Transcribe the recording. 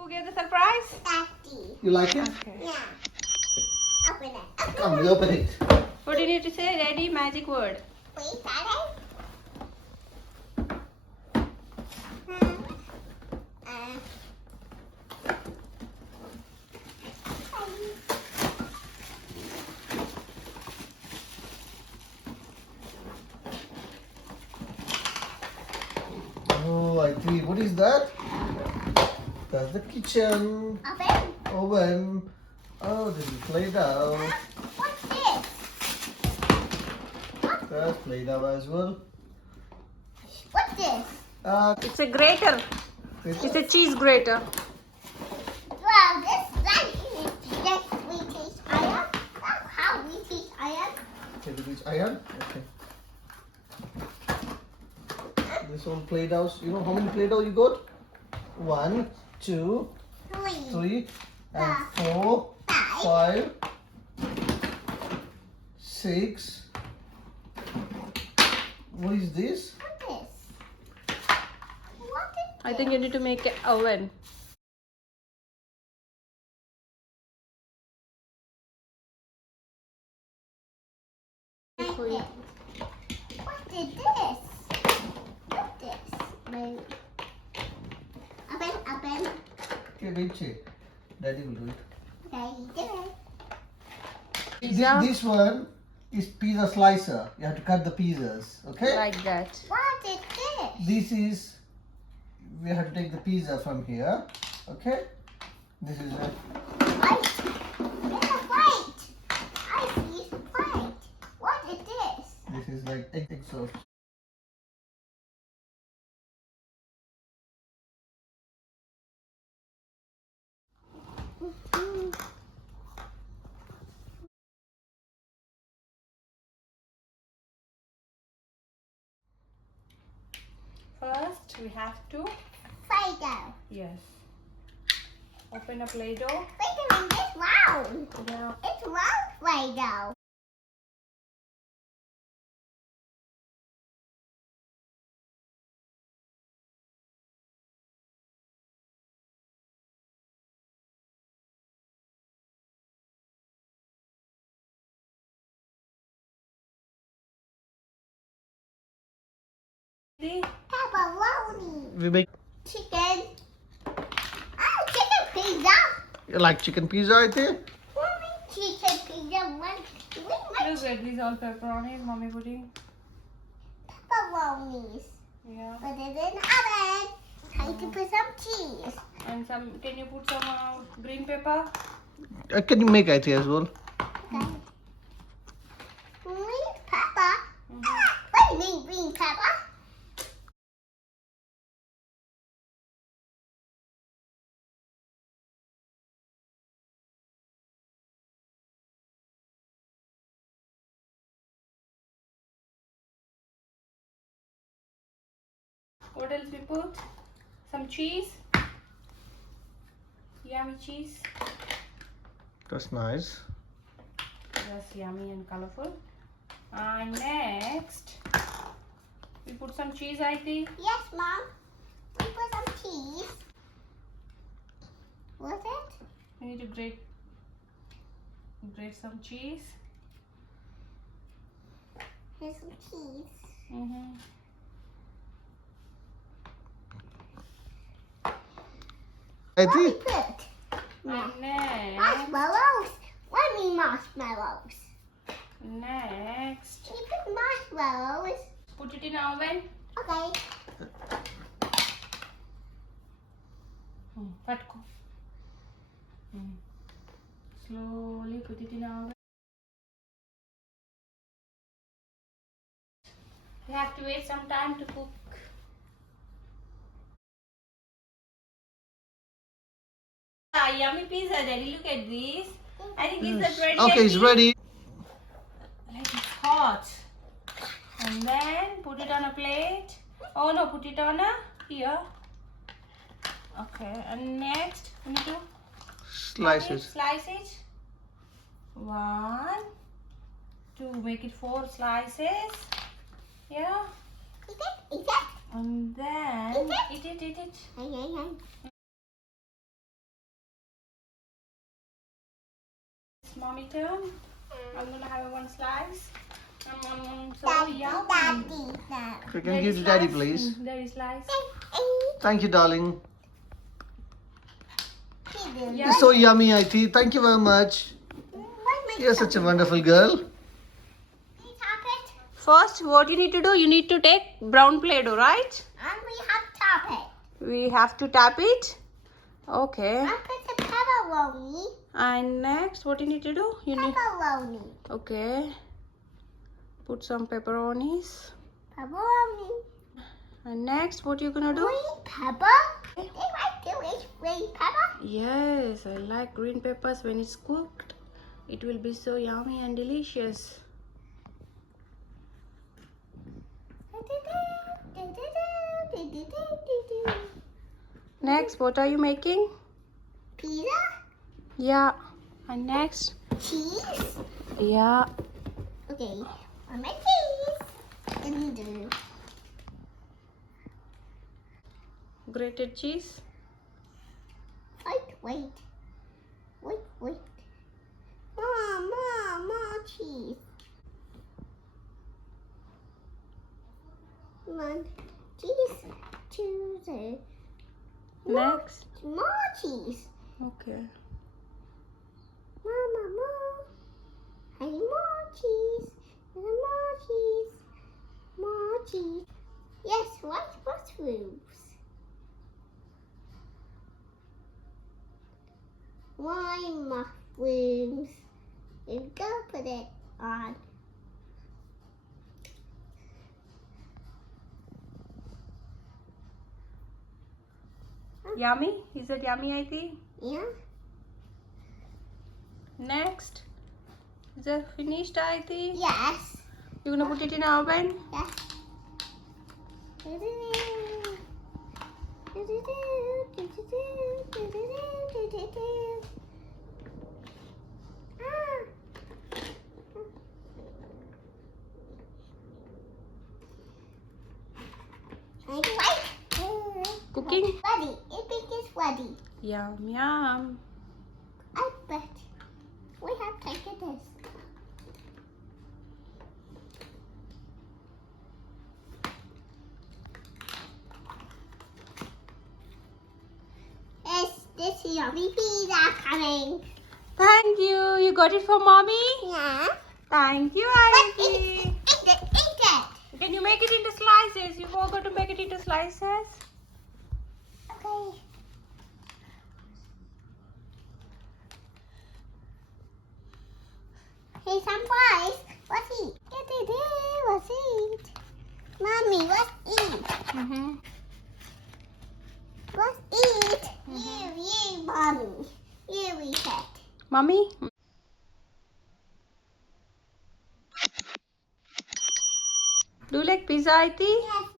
Who gave the surprise? Daddy. You like it? Okay. Yeah. Open it. Come, we open it. What do you need to say? Ready? Magic word. Wait, Daddy. Oh, I think, what is that? That's the kitchen. Open. Oven. Oh, this is play-doh. What's this? That's play-doh as well. What's this? It's a grater. It's a cheese grater. Wow, this is just we teach iron. That's how we teach iron. Okay, this is iron. Okay. This one play-dohs. You know how many play-doh you got? 1, 2, 3, and 4, 5, 6. What is this? What's this? What is I think you need to make an oven. For you. What is this? What's this? Maybe. Open. Okay, wait, check. Daddy will do it. Daddy, do it. Pizza? This one is pizza slicer. You have to cut the pizzas, okay? Like that. What is this? This is, we have to take the pizza from here, okay? This is a, White. There's a white. I see white. What is this? this is like egg sauce. First, we have to, Play-doh. yes, open a play-doh. Wait a minute, it's round. Yeah. It's round Play-doh. See? Pepperoni. We make, Chicken. Oh, chicken pizza. you like chicken pizza, I think? Mommy, chicken pizza. Look at these all pepperonis, mommy putting. Pepperonis. Yeah. Put it in the oven. Time to put some cheese. And some, can you put some green pepper? Can you make, I think, as well? Okay. Green pepper. Mhm. What do you mean green pepper? What else we put? Some cheese. Yummy cheese. That's nice. That's yummy and colorful. And next, we put some cheese, I think. Yes, Mom. We put some cheese. What's it? We need to grate some cheese. Here's some cheese. Mm-hmm. I What we think. put? And next, Marshmallows. What do you mean marshmallows? next, We put marshmallows. put it in the oven. Okay. Patko. Slowly put it in the oven. You have to wait some time to cook. Yummy pizza, Daddy. Look at this. I think it's ready. Okay, it's ready. Like it's hot. And then put it on a plate. Oh no, put it on a here. Okay, and next we need to Slices. slice it. 1, 2, make it 4 slices. Yeah. Eat it. And then Eat eat it. Okay. It's mommy turn. I'm gonna have one slice. So Daddy, yummy. daddy, daddy. You can give to daddy, please. Daddy slice. Thank you, darling. Yeah. You're so yummy, Ayathi. Thank you very much. You're such a wonderful girl. First, what you need to do, you need to take brown play-doh, right? And we have to tap it. We have to tap it. Okay. And put the pepperoni. And next, what you need to do? You need. Pepperoni. Okay. Put some pepperonis. Pepperoni. And next, what you gonna do? Green pepper. If I do is green pepper. Yes, I like green peppers when it's cooked. It will be so yummy and delicious. Next, what are you making? Pizza. Yeah. And next? Cheese. Yeah. Okay. On my cheese. And do. Grated cheese. Wait. More cheese. One cheese. Two. Next. More cheese. Okay. More. Hey, more cheese. More cheese. More cheese. Yes, white mushrooms. White mushrooms. And go put it on. Yummy? Is it yummy, Ayathi? Yeah. Next. Is it finished, Ayathi? Yes. You gonna put it in our oven? Yes. Cooking? Ready. Everything is ready. Yum, yum. I bet we have taken this. Is this yummy pizza coming? Thank you. You got it for mommy? Yeah. Thank you, But Ayathi. eat it. Can you make it into slices? You forgot to make it into slices. Okay. Hey, some fries. What's eat? What's eat? Mommy, what's eat? Mm-hmm. What's eat? You, mommy. You, we said. Mommy? Do you like pizza, Ayathi? Yes.